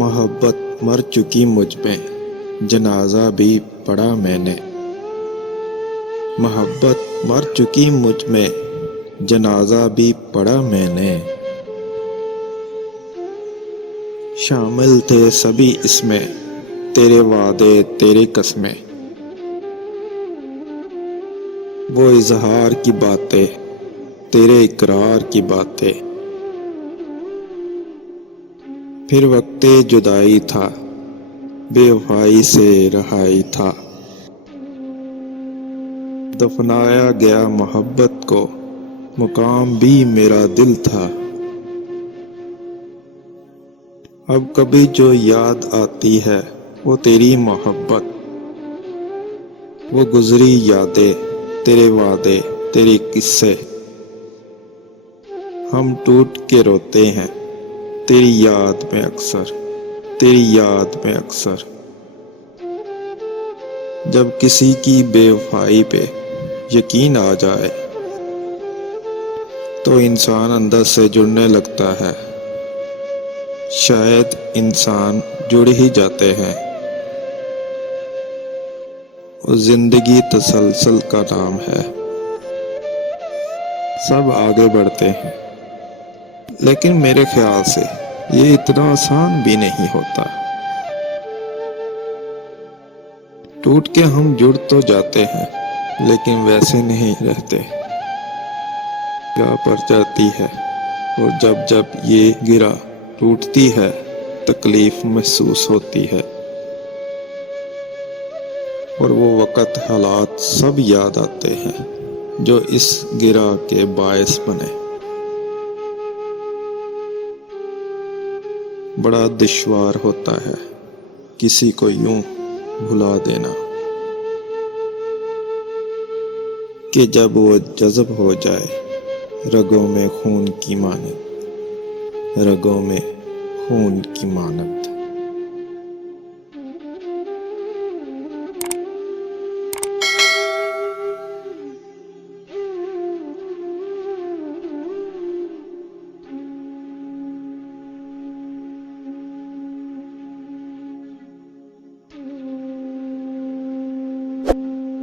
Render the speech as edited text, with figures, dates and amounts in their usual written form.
محبت مر چکی مجھ میں، جنازہ بھی پڑھا میں نے۔ محبت مر چکی مجھ میں، جنازہ بھی پڑھا میں نے۔ شامل تھے سبھی اس میں، تیرے وعدے تیرے قسمیں، وہ اظہار کی باتیں تیرے اقرار کی باتیں۔ پھر وقت جدائی تھا، بے وفائی سے رہائی تھا، دفنایا گیا محبت کو، مقام بھی میرا دل تھا۔ اب کبھی جو یاد آتی ہے وہ تیری محبت، وہ گزری یادیں تیرے وعدے تیرے قصے، ہم ٹوٹ کے روتے ہیں تیری یاد میں اکثر، تیری یاد میں اکثر۔ جب کسی کی بے وفائی پہ یقین آ جائے تو انسان اندر سے جڑنے لگتا ہے، شاید انسان جڑ ہی جاتے ہیں۔ اور زندگی تسلسل کا نام ہے، سب آگے بڑھتے ہیں، لیکن میرے خیال سے یہ اتنا آسان بھی نہیں ہوتا۔ ٹوٹ کے ہم جڑ تو جاتے ہیں لیکن ویسے نہیں رہتے، گرا پڑ جاتی ہے، اور جب جب یہ گرا ٹوٹتی ہے تکلیف محسوس ہوتی ہے، اور وہ وقت حالات سب یاد آتے ہیں جو اس گرا کے باعث بنے۔ بڑا دشوار ہوتا ہے کسی کو یوں بھلا دینا کہ جب وہ جذب ہو جائے رگوں میں خون کی مانند، رگوں میں خون کی مانند۔